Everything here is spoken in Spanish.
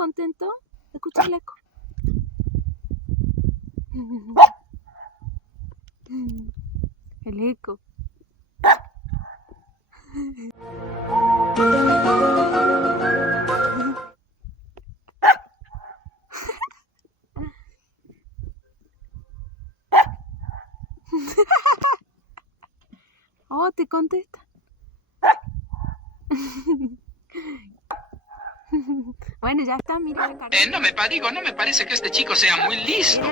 contento? Escucha el eco. El eco. Oh, te contesta. Bueno, ya está, mira la cara. No me parece que este chico sea muy listo.